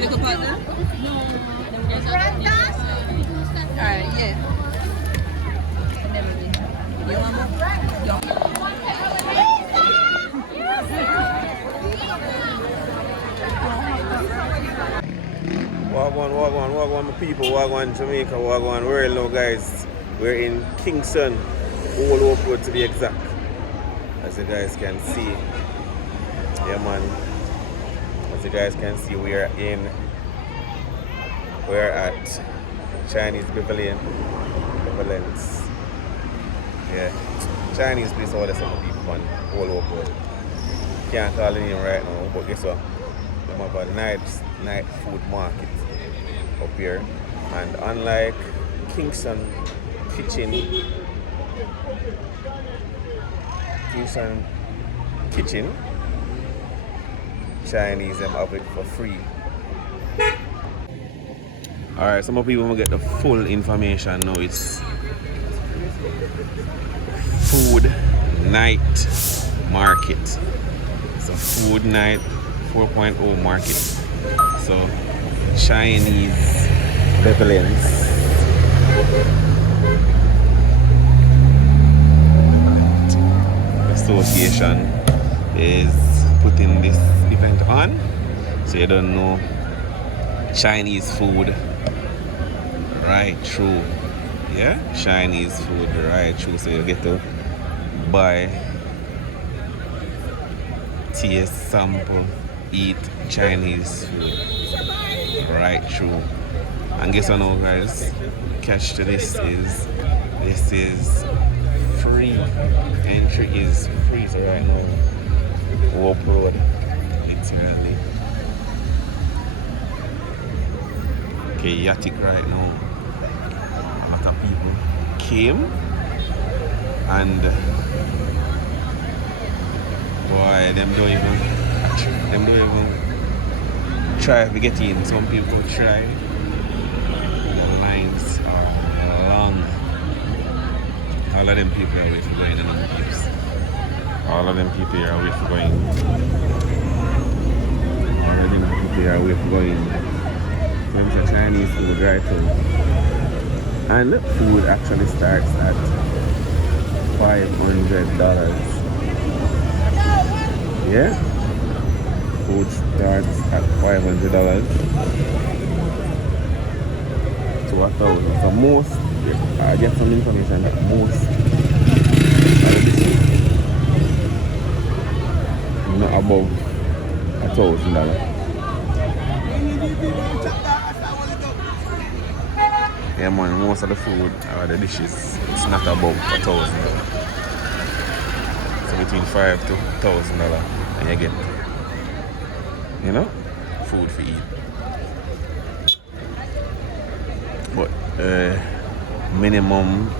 little partner? No. Alright, yeah. Never been. You want Wagwan, my people, Wagwan, Jamaica, Wagwan, we're hello guys. We're in Kingston, all over to be exact. As you guys can see. Yeah man. As you guys can see, we're at Chinese Benevolent. Yeah. Chinese place all the some people man, all over. Can't call it in right now, but guess what? They have a night food market up here. And unlike Kingston Kitchen, Chinese them have it for free. Alright, some people will get the full information now. It's food night market. It's a food night 4.0 market. So Chinese Benevolent Association is putting this event on. So you don't know Chinese food right through. Yeah, Chinese food right through. So you get to buy, taste, sample, eat Chinese food right through. And guess what now guys, catch to this is free. Entry is free. So right now walk road literally chaotic right now. A lot of people came and boy, them don't even try to get in. Some people try. The lines are long. All of them people are waiting for going in the peeps. All of them people are waiting for going. All of them people are waiting for going. There's a Chinese food right now. And food actually starts at $500. Yeah? Food starts at $500 to $1,000. So most, I get some information that most not above $1,000. Yeah man, most of the food or the dishes, it's not above $1,000. So between $5,000 to $1,000 and you get, you know, food for eat. But minimum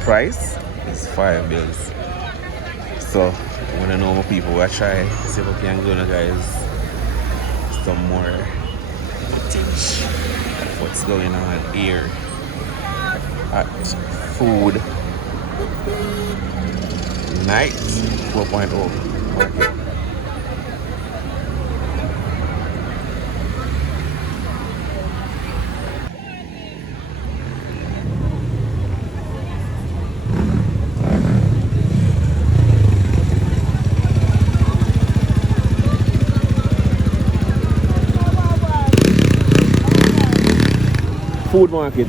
price is $5. So I want to know more people who try see if we can go now guys some more footage of what's going on here at food night 4.0 market. Food market.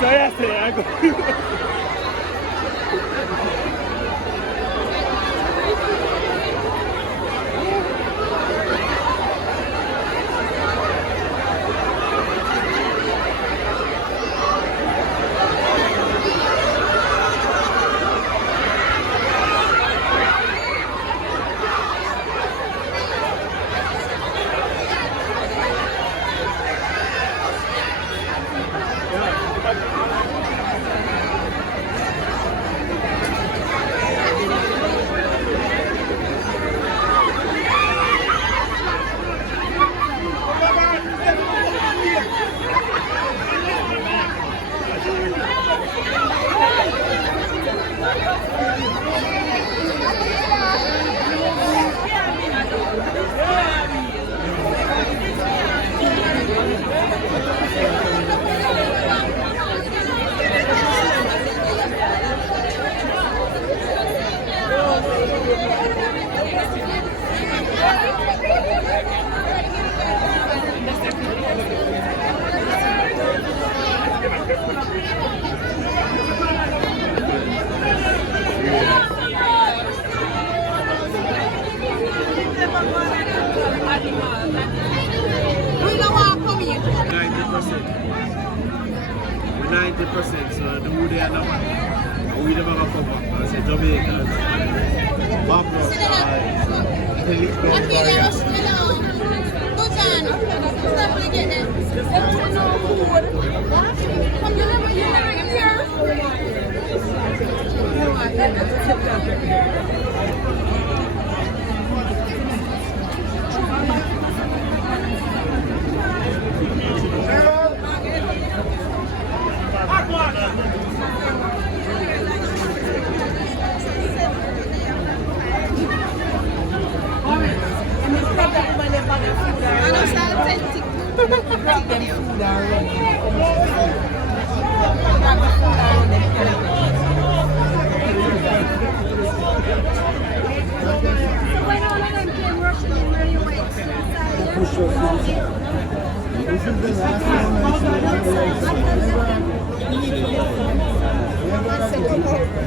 So yesterday I go. We don't want to come here. 90%. 90%. So the wood and we never cover. I said Jamaica. Babylon. get that. They don't know food. Come, you never get here.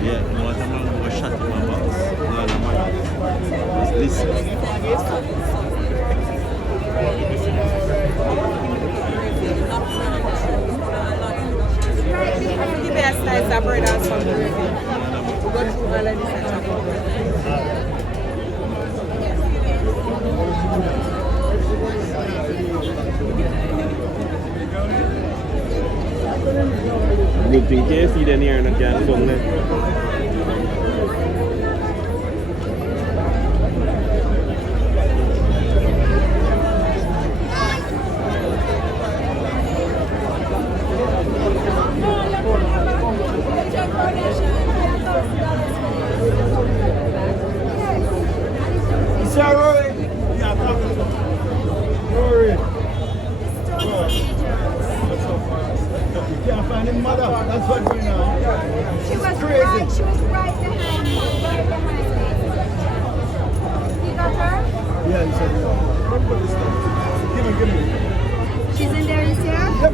Yeah, no matter man go shot in my box. No matter this. The best slice of bread and some gravy. We go through all of this and talk about Good thing KFC then here and I can't come there. That's what's going on. She was right behind me. Right behind me. You got her? Yeah, he said, give me. She's in there, is here? Yep.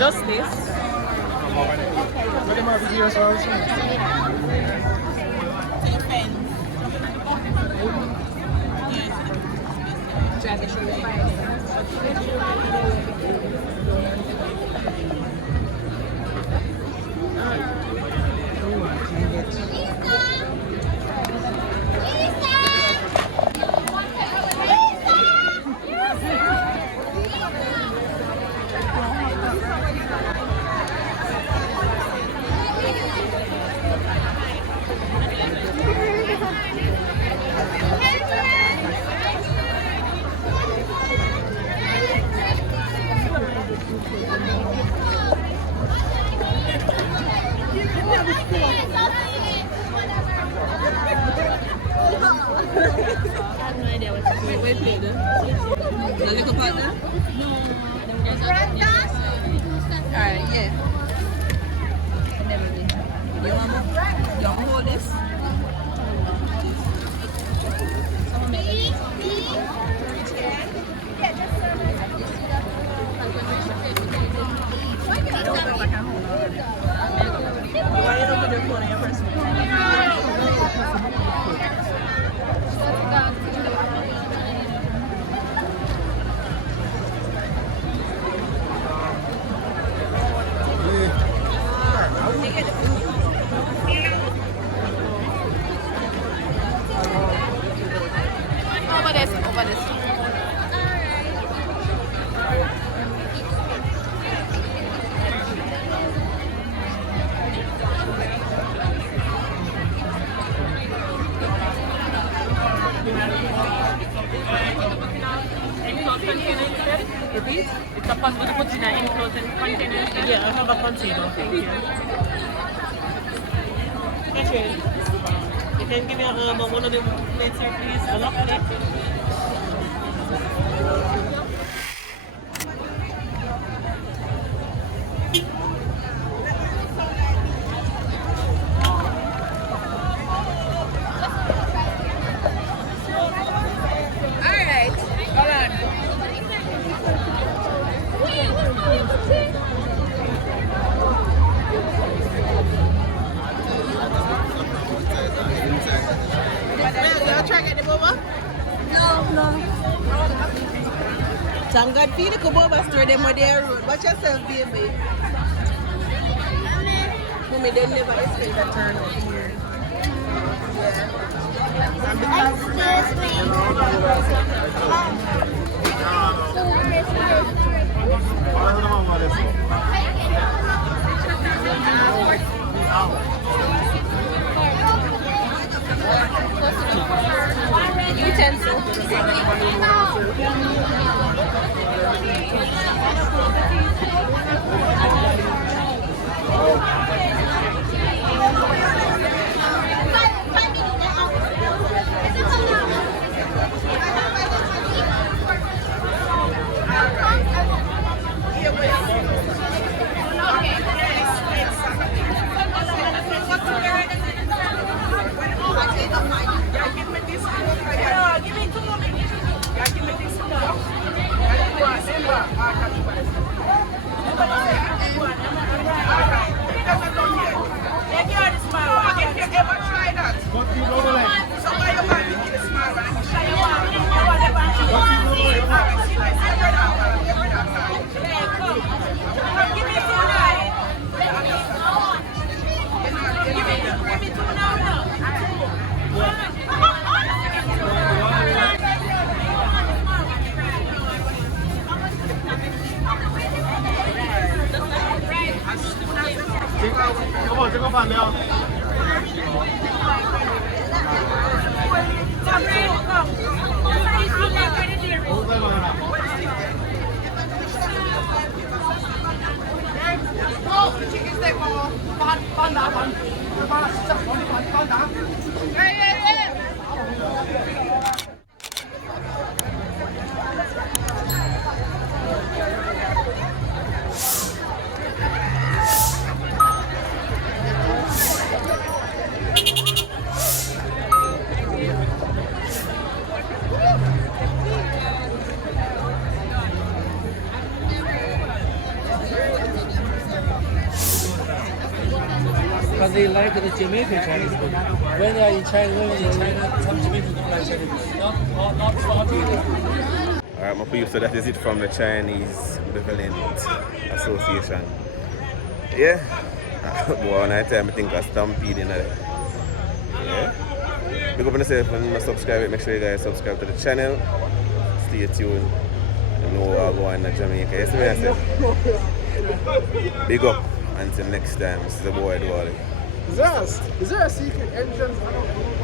Just this. Try to show you Alright, yeah. You want to hold this? Over this. Enclosed container instead? Repeat? It's a possible to put in an enclosed container instead? Yeah, I have a container. Thank you. Catherine, you can give me one of the plates here, please. A lock plate. Alright, hold on. You try to get the boba? No. Thank God for the boba store them on their road. Watch yourself, baby. Mommy, they never expect a turn out here. Alright. And they like the Jamaican Chinese food. When they are in China, some Jamaicans don't like Chinese food. Not salty. Alright, my people, so that is it from the Chinese Benevolent Association. Yeah. Boy, when I time I think I stampede in there. Yeah. Big up on yourself and subscribe. Make sure you guys subscribe to the channel. Stay tuned. You know what I go on in Jamaica. Yes, me I say. Big up. Until next time. This is the boy Dwally. Is there a secret entrance? I don't know.